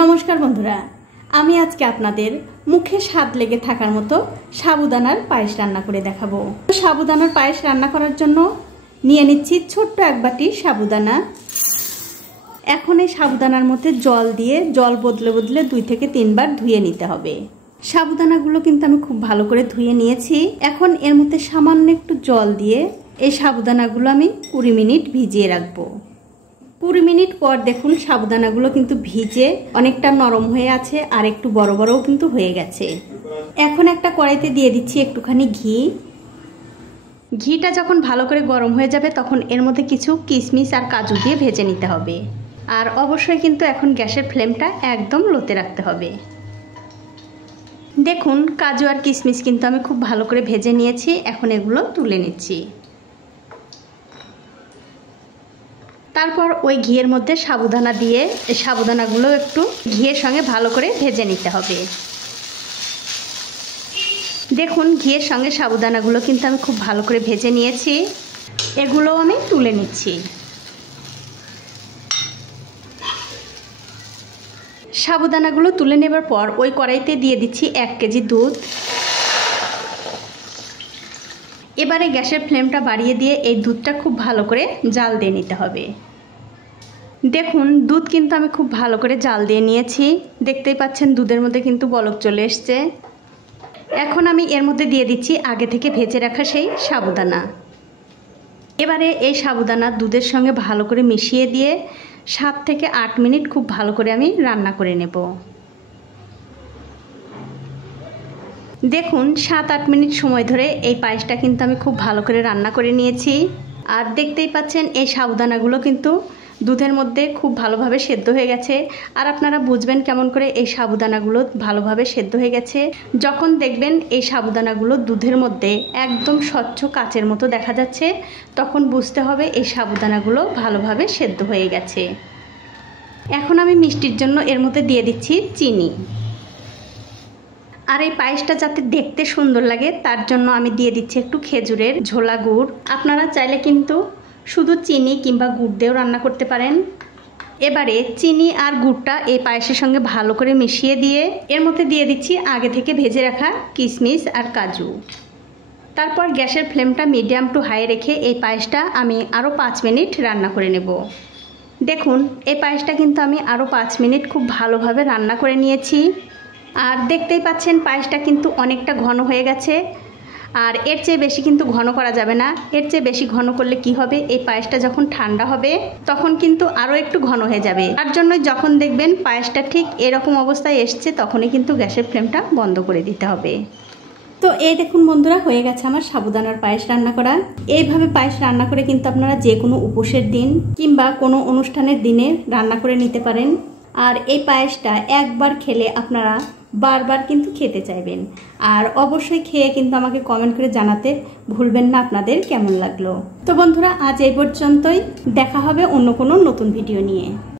নমস্কার বন্ধুরা, আমি আজকে আপনাদের মুখে স্বাদ লেগে থাকার মতো সাবুদানার পায়েস রান্না করে দেখাবো। সাবুদানার পায়েস রান্না করার জন্য নিয়ে নিচ্ছি ছোট্ট এক বাটি সাবুদানা। এখন এই সাবুদানার মধ্যে জল দিয়ে জল বদলে বদলে 2 থেকে 3 বার ধুয়ে নিতে হবে। সাবুদানাগুলো কিন্তু আমি খুব ভালো করে ধুয়ে নিয়েছি। এখন এর মধ্যে সামান্য একটু জল দিয়ে এই সাবুদানাগুলো আমি 20 মিনিট ভিজিয়ে রাখবো। 20 মিনিট পর দেখুন সাবুদানাগুলো কিন্তু ভিজে অনেকটা নরম হয়ে আছে আর একটু বড় বড়ও কিন্তু হয়ে গেছে। এখন একটা কড়াইতে দিয়ে দিচ্ছি একটুখানি ঘি। ঘিটা যখন ভালো করে গরম হয়ে যাবে তখন এর মধ্যে কিছু কিশমিশ আর কাজু দিয়ে ভেজে নিতে হবে। আর অবশ্যই কিন্তু এখন গ্যাসের ফ্লেমটা একদম লোতে রাখতে হবে। দেখুন কাজু আর কিশমিশ কিন্তু আমি খুব ভালো করে ভেজে নিয়েছি। এখন এগুলো তুলে নিচ্ছি। তারপর ওই ঘিয়ের মধ্যে সাবুদানা দিয়ে সাবুদানাগুলো একটু ঘিয়ের সঙ্গে ভালো করে ভেজে নিতে হবে। দেখুন ঘিয়ের সঙ্গে সাবুদানাগুলো কিন্তু আমি খুব ভালো করে ভেজে নিয়েছি। এগুলো আমি তুলে নিচ্ছি। সাবুদানাগুলো তুলে নেবার পর ওই কড়াইতে দিয়ে দিচ্ছি 1 কেজি দুধ। এবারে গ্যাসের ফ্লেমটা বাড়িয়ে দিয়ে এই দুধটা খুব ভালো করে জাল দিয়ে নিতে হবে। দেখুন দুধ কিন্তু আমি খুব ভালো করে জাল দিয়ে নিয়েছি। দেখতেই পাচ্ছেন দুধের মধ্যে কিন্তু বলক চলে এসছে। এখন আমি এর মধ্যে দিয়ে দিচ্ছি আগে থেকে ভেজে রাখা সেই সাবুদানা। এবারে এই সাবুদানা দুধের সঙ্গে ভালো করে মিশিয়ে দিয়ে 7 থেকে 8 মিনিট খুব ভালো করে আমি রান্না করে নেব। দেখুন 7-8 মিনিট সময় ধরে এই পায়েসটা কিন্তু আমি খুব ভালো করে রান্না করে নিয়েছি। আর দেখতেই পাচ্ছেন এই সাবুদানাগুলো কিন্তু দুধের মধ্যে খুব ভালোভাবে সেদ্ধ হয়ে গেছে। আর আপনারা বুঝবেন কেমন করে এই সাবুদানাগুলো ভালোভাবে সেদ্ধ হয়ে গেছে, যখন দেখবেন এই সাবুদানাগুলো দুধের মধ্যে একদম স্বচ্ছ কাচের মতো দেখা যাচ্ছে, তখন বুঝতে হবে এই সাবুদানাগুলো ভালোভাবে সেদ্ধ হয়ে গেছে। এখন আমি মিষ্টির জন্য এর মধ্যে দিয়ে দিচ্ছি চিনি। আর এই পায়েসটা যাতে দেখতে সুন্দর লাগে তার জন্য আমি দিয়ে দিচ্ছি একটু খেজুরের ঝোলা গুড়। আপনারা চাইলে কিন্তু শুধু চিনি কিংবা গুড় দিয়েও রান্না করতে পারেন। এবারে চিনি আর গুড়টা এই পায়েসের সঙ্গে ভালো করে মিশিয়ে দিয়ে এর মধ্যে দিয়ে দিচ্ছি আগে থেকে ভেজে রাখা কিশমিশ আর কাজু। তারপর গ্যাসের ফ্লেমটা মিডিয়াম টু হাই রেখে এই পায়েসটা আমি আরও 5 মিনিট রান্না করে নেব। দেখুন এই পায়েসটা কিন্তু আমি আরও 5 মিনিট খুব ভালোভাবে রান্না করে নিয়েছি। আর দেখতেই পাচ্ছেন পায়েসটা কিন্তু অনেকটা ঘন হয়ে গেছে। আর এর চেয়ে বেশি কিন্তু ঘন করা যাবে না। এর চেয়ে বেশি ঘন করলে কি হবে, এই পায়েসটা যখন ঠান্ডা হবে তখন কিন্তু আরও একটু ঘন হয়ে যাবে। তার জন্য যখন দেখবেন পায়েসটা ঠিক এরকম অবস্থায় এসছে তখনই কিন্তু গ্যাসের ফ্লেমটা বন্ধ করে দিতে হবে। তো এই দেখুন বন্ধুরা, হয়ে গেছে আমার সাবুদানার পায়েস রান্না করা। এইভাবে পায়েস রান্না করে কিন্তু আপনারা যে কোনো উপোসের দিন কিংবা কোনো অনুষ্ঠানের দিনে রান্না করে নিতে পারেন। আর এই পায়েসটা একবার খেলে আপনারা বারবার কিন্তু খেতে চাইবেন। আর অবশ্যই খেয়ে কিন্তু আমাকে কমেন্ট করে জানাতে ভুলবেন না আপনাদের কেমন লাগলো। তো বন্ধুরা আজ এই পর্যন্তই, দেখা হবে অন্য কোনো নতুন ভিডিও নিয়ে।